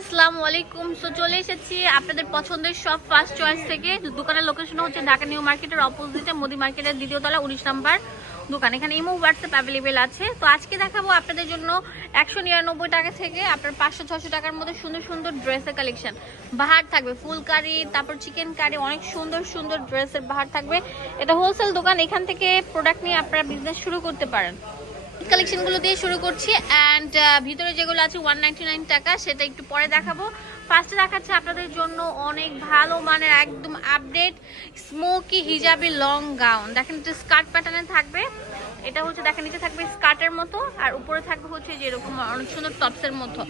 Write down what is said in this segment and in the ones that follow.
আসসালামু আলাইকুম। সো চলে এসেছি আপনাদের পছন্দের সব ফার্স্ট থেকে। দোকানের হচ্ছে মার্কেটের মোদি মার্কেটের উনিশ নাম্বার দোকান। এখানে অ্যাভেলেবেল আছে। তো আজকে দেখাবো আপনাদের জন্য একশো নিরানব্বই টাকা থেকে আপনার পাঁচশো ছশো টাকার মধ্যে সুন্দর সুন্দর ড্রেসের কালেকশন বাহার থাকবে ফুল কারি, তারপর চিকেন কারি, অনেক সুন্দর সুন্দর ড্রেসের বাহার থাকবে। এটা হোলসেল দোকান, এখান থেকে প্রোডাক্ট নিয়ে আপনারা বিজনেস শুরু করতে পারেন। কালেকশনগুলো দিয়ে শুরু করছি অ্যান্ড ভিতরে যেগুলো আছে ওয়ান টাকা, সেটা একটু পরে দেখাবো। ফার্স্টে দেখাচ্ছে আপনাদের জন্য অনেক ভালো মানের, একদম আপডেট স্মোকি হিজাবি লং গাউন দেখেন এটা স্কার্ট প্যাটার্নে থাকবে। এটা হচ্ছে, দেখেন, নিচে থাকবে স্কার্টের মতো, আর উপরে থাকবে হচ্ছে যে এরকম অনেক সুন্দর টপসের মতো।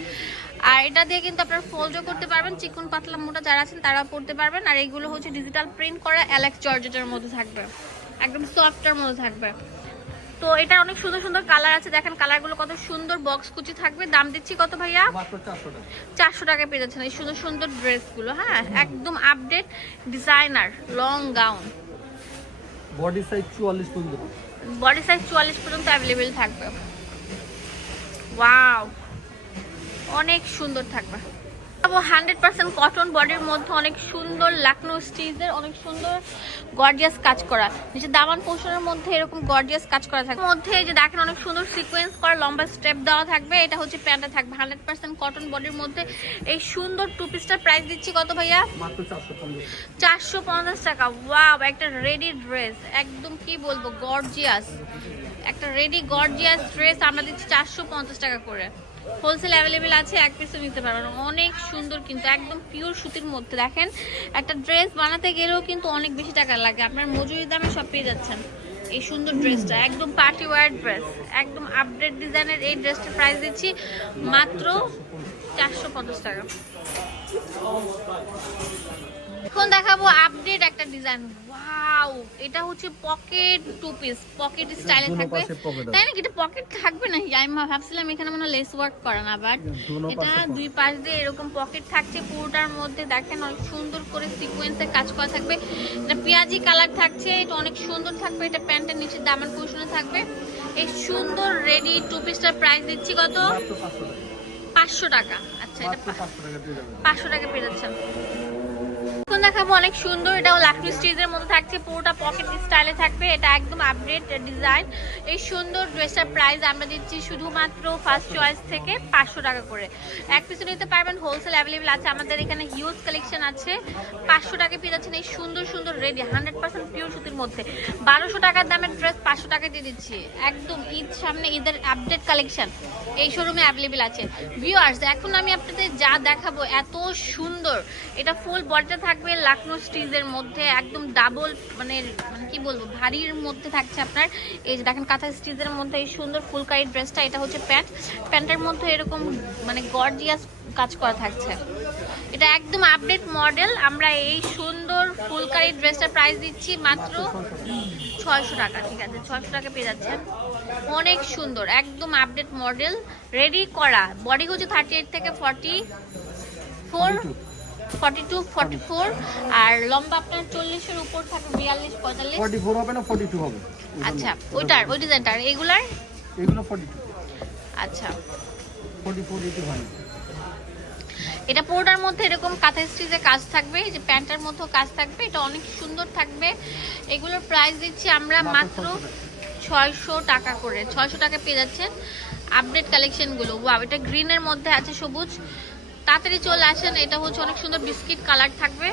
আর এটা দিয়ে কিন্তু আপনারা ফোল্ডও করতে পারবেন, চিকন পাতলা মোটা যারা আছেন তারা পড়তে পারবেন। আর এইগুলো হচ্ছে ডিজিটাল প্রিন্ট করা অ্যালেক্স জর্জেটের মধ্যে থাকবে। একদম সফটের মধ্যে থাকবে। তো এটা অনেক সুন্দর সুন্দর কালার আছে। দেখেন কালারগুলো কত সুন্দর বক্স কুচি থাকবে। দাম দিচ্ছি কত ভাইয়া? চারশো টাকা। পেয়ে যাচ্ছেন। এই সুন্দর সুন্দর ড্রেসগুলো হ্যাঁ? একদম update designer long gown body size চুয়াল্লিশ পর্যন্ত বডি সাইজ চুয়াল্লিশ পর্যন্ত অ্যাভেলেবেল থাকবে। ওয়াও অনেক সুন্দর থাকবে। হান্ড্রেড পার্সেন্ট কটন বডির মধ্যে অনেক সুন্দর লাকনো স্টিচের অনেক সুন্দর গর্জিয়াস কাজ করা। নিচে দামান পোষণের মধ্যে এরকম গর্জিয়াস কাজ করা থাকবে। মধ্যে যে দেখেন অনেক সুন্দর সিকোয়েন্স করা লম্বা স্টেপ দেওয়া থাকবে। এটা হচ্ছে প্যান্টে থাকবে। হান্ড্রেড পার্সেন্ট কটন বডির মধ্যে এই সুন্দর টু পিসটার প্রাইস দিচ্ছি কত ভাইয়া? চারশো পঞ্চাশ। চারশো পঞ্চাশ টাকা। ওয়াও একটা রেডি ড্রেস একদম কি বলব গর্জিয়াস একটা রেডি গর্জিয়াস ড্রেস আমরা দিচ্ছি চারশো পঞ্চাশ টাকা করে। হোলসেল অ্যাভেলেবেল আছে, এক পিসও নিতে পারবেন। অনেক সুন্দর কিন্তু, একদম পিওর সুতির মধ্যে। দেখেন, একটা ড্রেস বানাতে গেলেও কিন্তু অনেক বেশি টাকা লাগে। আপনার মজুরি দামে সব পেয়ে যাচ্ছেন। এই সুন্দর ড্রেসটা একদম পার্টি ওয়ার ড্রেস একদম আপডেট ডিজাইনের এই ড্রেসটার প্রাইস দিচ্ছি মাত্র চারশো পঞ্চাশ টাকা। এখন দেখাবো আপডেট ডিজাইন ওয়াও! এটা হচ্ছে পকেট টু পিস পকেট স্টাইলে থাকবে। তাই নাকি? এটা পকেট থাকবে না আমি ভাবছিলাম এখানে মনে লেস ওয়ার্ক করা না বাট এটা দুই পাশ দিয়ে এরকম পকেট থাকছে পুরোটার মধ্যে। দেখেন অনেক সুন্দর করে সিকোয়েন্সের কাজ করা থাকবে। এটা পেঁয়াজি কালার থাকছে এটা অনেক সুন্দর থাকবে। এটা প্যান্টের নিচে দামান পোষণে থাকবে। এই সুন্দর রেডি টু পিসটার প্রাইস দিচ্ছি কত? পাঁচশো টাকা। আচ্ছা এটা পাঁচশো টাকা পেয়ে যাচ্ছেন দেখাবো, অনেক সুন্দর। এটাও লাকমি স্টিচের মধ্যে থাকছে, পুরোটা পকেট স্টাইলে থাকবে। এটা একদম আপডেট ডিজাইন এই সুন্দর ড্রেসটার প্রাইস আমরা দিচ্ছি শুধুমাত্র ফার্স্ট চয়েস থেকে পাঁচশো টাকা করে। এক পিছু নিতে পারবেন হোলসেল অ্যাভেলেবেল আছে। আমাদের এখানে হিউজ কালেকশন আছে। পাঁচশো টাকা পেয়ে যাচ্ছেন এই সুন্দর সুন্দর রেডি হান্ড্রেড পার্সেন্ট পিওর সুতির মধ্যে। বারোশো টাকার দামের ড্রেস পাঁচশো টাকা দিয়ে দিচ্ছি। একদম ঈদ সামনে, ঈদের আপডেট কালেকশন এই শোরুমে অ্যাভেলেবেল আছে। ভিউয়ার্স এখন আমি আপনাদের যা দেখাবো, এত সুন্দর। এটা ফুল বডিটা থাকবে লাকনো স্টিজের মধ্যে একদম ডাবল মানে মানে কি বলব, ভারীর মধ্যে থাকছে আপনার। এই যে দেখেন কাঁথা স্টিজের মধ্যে এই সুন্দর ফুলকারি ড্রেসটা এটা হচ্ছে প্যান্ট প্যান্টের মধ্যে এরকম মানে গর্জিয়াস কাজ করা থাকছে। এটা একদম আপডেট মডেল আমরা এই সুন্দর ফুলকারি ড্রেসটার প্রাইস দিচ্ছি মাত্র ছয়শো টাকা, ঠিক আছে? ছয়শো টাকা পেয়ে যাচ্ছেন। অনেক সুন্দর, একদম আপডেট মডেল রেডি করা। বডি হচ্ছে থার্টি এইট থেকে forty four forty two forty four আর লম্বা আপনার চল্লিশের উপর থাকবে বিয়াল্লিশ পঁয়তাল্লিশ। ফর্টি ফোর হবে না ফর্টি টু হবে। আচ্ছা ওইটার ওই ডিজাইনটার এগুলার? এগুলো ফর্টি টু আচ্ছা ফর্টি ফোর এইটি এটা পুরোটার মধ্যে এরকম কাঁথা স্টিচে কাজ থাকবে যে প্যান্টের মধ্যেও কাজ থাকবে এটা অনেক সুন্দর থাকবে। এগুলোর প্রাইস দিচ্ছি আমরা মাত্র ছয়শো টাকা। করে ছয়শো টাকা পেয়ে যাচ্ছেন আপডেট কালেকশনগুলো ওয়াও এটা গ্রিনের মধ্যে আছে সবুজ। তাড়াতাড়ি চলে আসেন, এটা হচ্ছে অনেক সুন্দর বিস্কিট কালার থাকবে।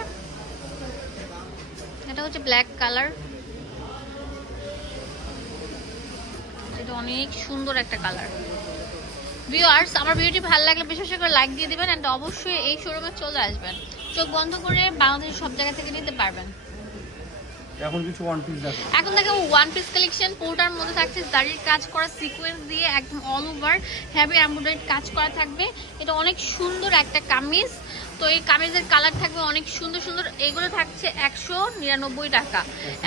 এটা হচ্ছে ব্ল্যাক কালার। এটা অনেক সুন্দর একটা কালার। ভিউয়ার্স, আমার ভিডিওটি ভালো লাগলে বিশেষ করে লাইক দিয়ে দিবেন অ্যান্ড অবশ্যই এই শোরুমে চলে আসবেন। চোখ বন্ধ করে বাংলাদেশের সব জায়গা থেকে নিতে পারবেন। এখন কিছু ওয়ান পিস দেখো। এখন দেখো ওয়ান পিস কালেকশন পুরোটার মধ্যে থাকছে দাড়ির কাজ করা সিকোয়েন্স দিয়ে একদম অল ওভার হ্যাভি এমব্রয়ডারি কাজ করা থাকবে। এটা অনেক সুন্দর একটা কামিজ। তো এই কামিজের কালার থাকবে অনেক সুন্দর সুন্দর। এগুলো থাকছে একশো নিরানব্বই টাকা।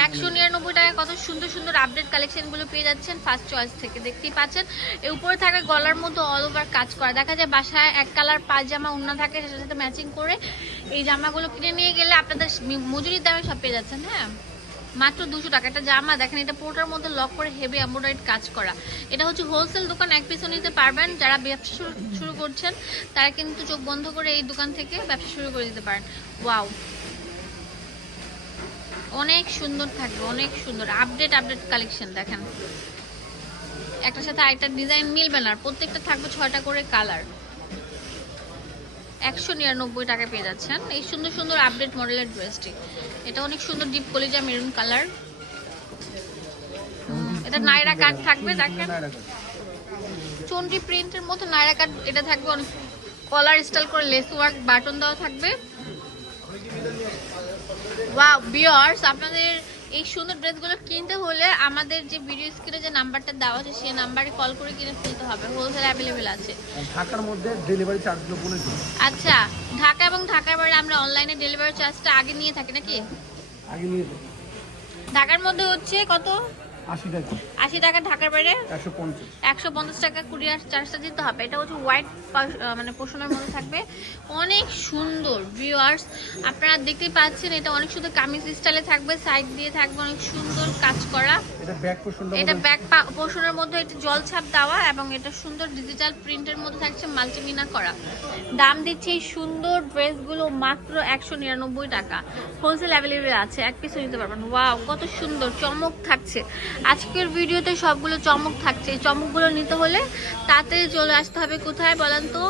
একশো নিরানব্বই টাকায় কত সুন্দর সুন্দর আপডেট কালেকশনগুলো পেয়ে যাচ্ছেন ফার্স্ট চয়েস থেকে। দেখতেই পাচ্ছেন এর উপরে থাকে গলার মধ্যে অল ওভার কাজ করা। দেখা যায় বাসায় এক কালার পায়জামা উন্না থাকে সেটার সাথে ম্যাচিং করে এই জামাগুলো কিনে নিয়ে গেলে আপনাদের মজুরির দামে সব পেয়ে যাচ্ছেন হ্যাঁ? মাত্র দুশো টাকা। একটা জামা, দেখেন, এটা পুরোটার মধ্যে লক করে হেভি এম্ব্রয়ডারি কাজ করা। এটা হচ্ছে হোলসেল দোকান, এক পিছু নিতে পারবেন। যারা ব্যবসা শুরু- করছেন, তারা কিন্তু চোখ বন্ধ করে এই দোকান থেকে ব্যবসা শুরু করে দিতে পারেন। ওয়াও অনেক সুন্দর থাকবে, অনেক সুন্দর। আপডেট আপডেট কালেকশন দেখেন। একটার সাথে আরেকটা ডিজাইন মিলবে না। প্রত্যেকটা থাকবে ছয়টা করে কালার একশো নিরানব্বই টাকা পেয়ে যাচ্ছেন। এই সুন্দর সুন্দর আপডেট মডেলের ড্রেসটি এটা অনেক সুন্দর ডিপ কলিজা মেরুন কালার এটা নাইরা কাট থাকবে, দেখেন। চন্ডি প্রিন্টের মতো নাইরা কাট এটা থাকবে, অনেক কলার স্টাইল করে লেস ওয়ার্ক বাটন দেওয়া থাকবে। বিয়ার্স আপনাদের এই সুন্দর ড্রেসগুলো কিনতে হলে আমাদের যে ভিডিও স্ক্রিনে যে নাম্বারটা দেওয়া আছে সেই নাম্বারে কল করে কিনে ফেলতে হবে। হোলসেল অ্যাভেলেবেল আছে। ঢাকার মধ্যে ডেলিভারি চার্জগুলো বলে দিন। আচ্ছা ঢাকা এবং ঢাকার বাইরে আমরা অনলাইনে ডেলিভারি চার্জটা আগে নিয়ে থাকি নাকি? আগে নিয়ে থাকি। ঢাকার মধ্যে হচ্ছে কত? আশি টাকা। আশি টাকা ঢাকার বাইরে? একশো পঞ্চাশ। একশো পঞ্চাশ টাকা কুরিয়ার চার্জটা দিতে হবে। এটা হচ্ছে হোয়াইট মানে পোষণের মধ্যে থাকবে। অনেক সুন্দর ভিউয়ার্স আপনারা দেখতেই পাচ্ছেন এটা অনেক সুন্দর কামিজ স্টাইলে থাকবে সাইড দিয়ে থাকবে অনেক সুন্দর কাজ করা। এটা ব্যাক মধ্যে এটা জল ছাপ দেওয়া এবং এটা সুন্দর ডিজিটাল প্রিন্টের মধ্যে থাকছে মাল্টিমিনা করা। দাম দিচ্ছে এই সুন্দর ড্রেসগুলো মাত্র একশো নিরানব্বই টাকা। হোলসেল অ্যাভেলেবেল আছে। এক পিসও নিতে পারবেন। ওয়াও কত সুন্দর চমক থাকছে। আজকের ভিডিওতে সবগুলো চমক থাকছে। এই চমকগুলো নিতে হলে তাতে চলে আসতে হবে। কোথায় বলেন তো?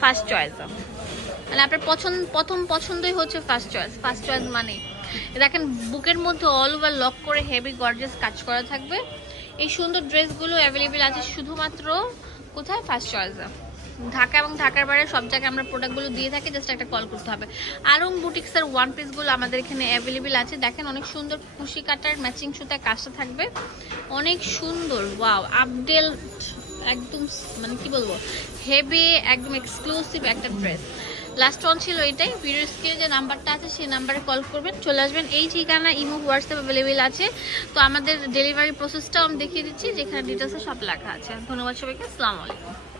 ফার্স্ট চয়েস মানে আপনার পছন্দ প্রথম পছন্দই হচ্ছে ফার্স্ট চয়েস ফার্স্ট চয়েস মানে দেখেন বুকের মধ্যে অল ওভার লক করে হেভি গর্জেস কাজ করা থাকবে। এই সুন্দর ড্রেসগুলো অ্যাভেলেবেল আছে শুধুমাত্র কোথায়? ফার্স্ট চয়েসে ঢাকা এবং ঢাকার বাইরে সব জায়গায় আমরা প্রোডাক্টগুলো দিয়ে থাকি জাস্ট একটা কল করতে হবে। আরং বুটিক্সের ওয়ান পিসগুলো আমাদের এখানে অ্যাভেলেবেল আছে। দেখেন অনেক সুন্দর খুশি কাটার ম্যাচিং সুতার কাজটা থাকবে। অনেক সুন্দর ওয়াও আপডেল একদম মানে কি বলব হেভি একদম এক্সক্লুসিভ একটা ড্রেস লাস্ট ওয়ান ছিল এটাই ভিডিও স্ক্রিনে যে নাম্বারটা আছে সেই নাম্বারে কল করবেন, চলে আসবেন। এই ঠিকানা ইমো হোয়াটসঅ্যাপ অ্যাভেলেবেল আছে। তো আমাদের ডেলিভারি প্রসেসটাও আমি দেখিয়ে দিচ্ছি, যেখানে ডিটেলসে সব লেখা আছে। ধন্যবাদ সবাইকে, আসসালামু আলাইকুম।